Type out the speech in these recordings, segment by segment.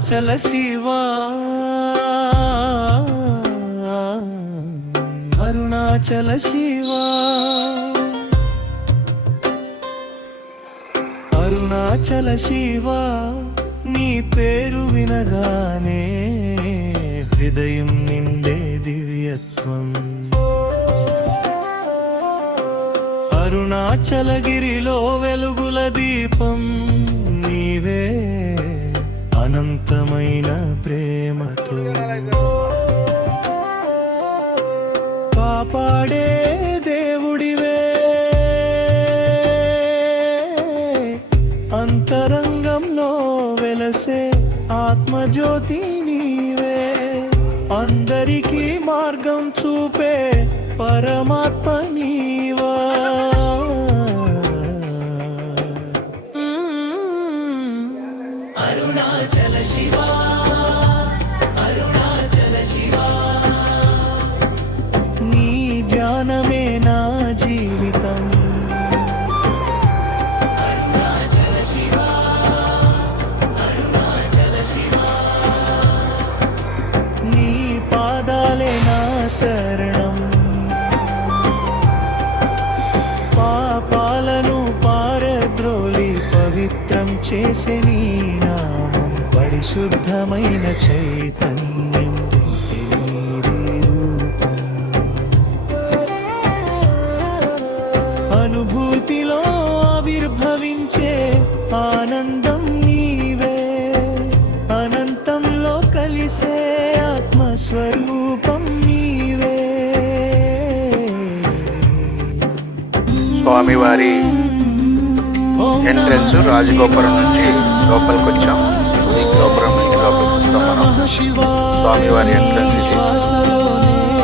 అరుణాచల శివా, అరుణాచల శివా, అరుణాచల శివా, నీ పేరు వినగానే హృదయం నిండే దివ్యత్వం. అరుణాచలగిరిలో వెలుగుల దీపం నీవే, అనంతమైన ప్రేమతో కాపాడే దేవుడివే. అంతరంగంలో వెలసే ఆత్మజ్యోతి నీవే, అందరికీ మార్గం చూపే పరమాత్మ నీవా. అరుణాచల శివా, అరుణాచల శివా, నీ ధ్యానమే నా జీవితం. అరుణాచల శివా, అరుణాచల శివా, నీ పాదాలే నా శరణం. పాపాలను పారద్రోలి పవిత్రం చేసే నీ నామం, పరిశుద్ధమైన చైతన్యం అనుభూతిలో ఆవిర్భవించే ఆనందం నీవే, అనంతంలో కలిసే ఆత్మస్వరూపం నీవే. స్వామివారి ఎంట్రన్స్ రాజగోపురం నుంచి లోపలికి వచ్చాం. ఈ గోపురం నుంచి లోపలికి వస్తాం మనం. స్వామివారి ఎంట్రన్స్ ఇది.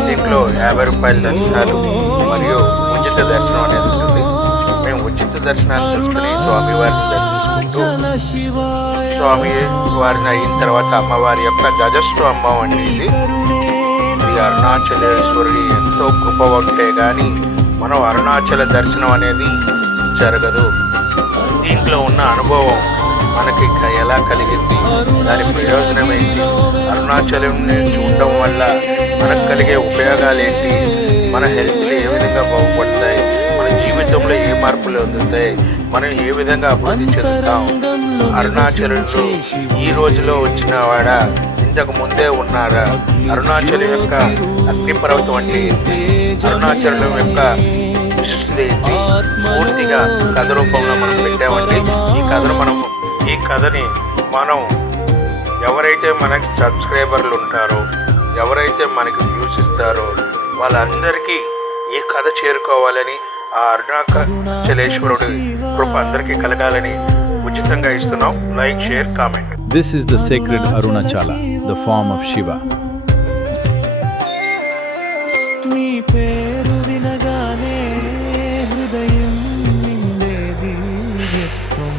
దీంట్లో 50 రూపాయల దర్శనాలు మరియు ఉచిత దర్శనం అనేది ఉంటుంది. మేము ఉచిత దర్శనాన్ని తీసుకుని స్వామివారిని దర్శించుకుంటూ స్వామి వారిని అయిన తర్వాత అమ్మవారి యొక్క గజస్తంభం అండి ఇది. ఇది అరుణాచలేశ్వరుడి ఎంతో కృప ఉంటే కానీ మనం అరుణాచల దర్శనం అనేది జరగదు. దీంట్లో ఉన్న అనుభవం మనకి ఎలా కలిగింది, దాని ప్రయోజనం ఏంటి, అరుణాచలం చూడడం వల్ల మనకు కలిగే ఉపయోగాలు ఏంటి, మన హెల్త్లు ఏ విధంగా బాగుపడతాయి, మన జీవితంలో ఏ మార్పులు అందుతాయి, మనం ఏ విధంగా అభివృద్ధి చెందుతాం. అరుణాచలంలో ఈ రోజులో వచ్చిన వాడా, ఇంతకు ముందే ఉన్నారా, అరుణాచలం యొక్క అగ్నిపర్వతం అంటే అరుణాచలం యొక్క పూర్తిగా కథ రూపంలో మనం పెట్టామండి. ఈ కథని మనం ఎవరైతే మనకి సబ్స్క్రైబర్లు ఉంటారో, ఎవరైతే మనకి వ్యూస్ ఇస్తారో వాళ్ళందరికీ ఈ కథ చేరుకోవాలని, ఆ అరుణాచలేశ్వరుడు కృప అందరికీ కలగాలని ఉచితంగా ఇస్తున్నాం. Like, share, comment. This is the sacred Arunachala, the form of Shiva. నీ పేరు వినగానే హృదయం నిండే దివ్యత్వం.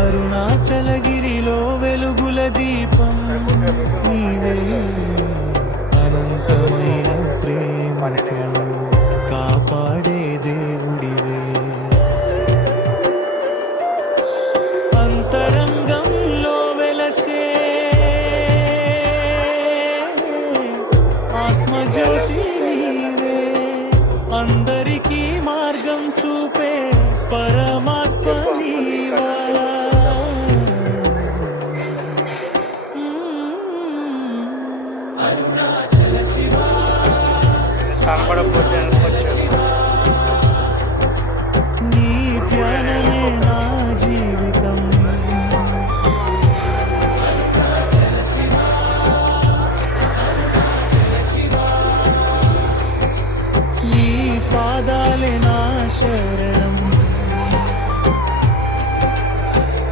అరుణాచలగిరిలో వెలుగుల దీపం నీవే, అనంతమైన ప్రేమతో కాపాడే దేవుడివే. అంతరంగంలో వెలసే ఆత్మజ్యోతి నీవే, అందరికీ మార్గం చూపే పరమాత్మ నీవా. అరుణాచల శివా, నీ ధ్యానమే నా జీవితం. నీ పాదాలే నా శరణం.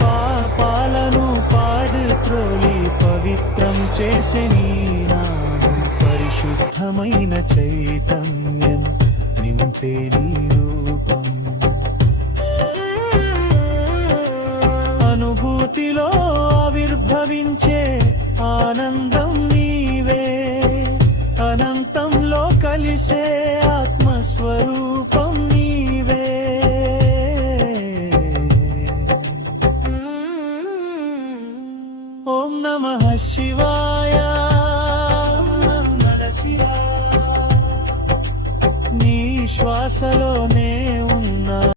పాపాలను పాడుత్రోలి పవిత్రం చేసే నీ నామం, పరిశుద్ధమైన చైతన్యం నింపే నీ రూపం. అనుభూతిలో ఆవిర్భవించే ఆనందం నీవే, అనంతంలో కలిసే ఆత్మస్వరూపం నీవే. ఓం నమః శివాయ నమః శివాయ. నీ శ్వాసలోనే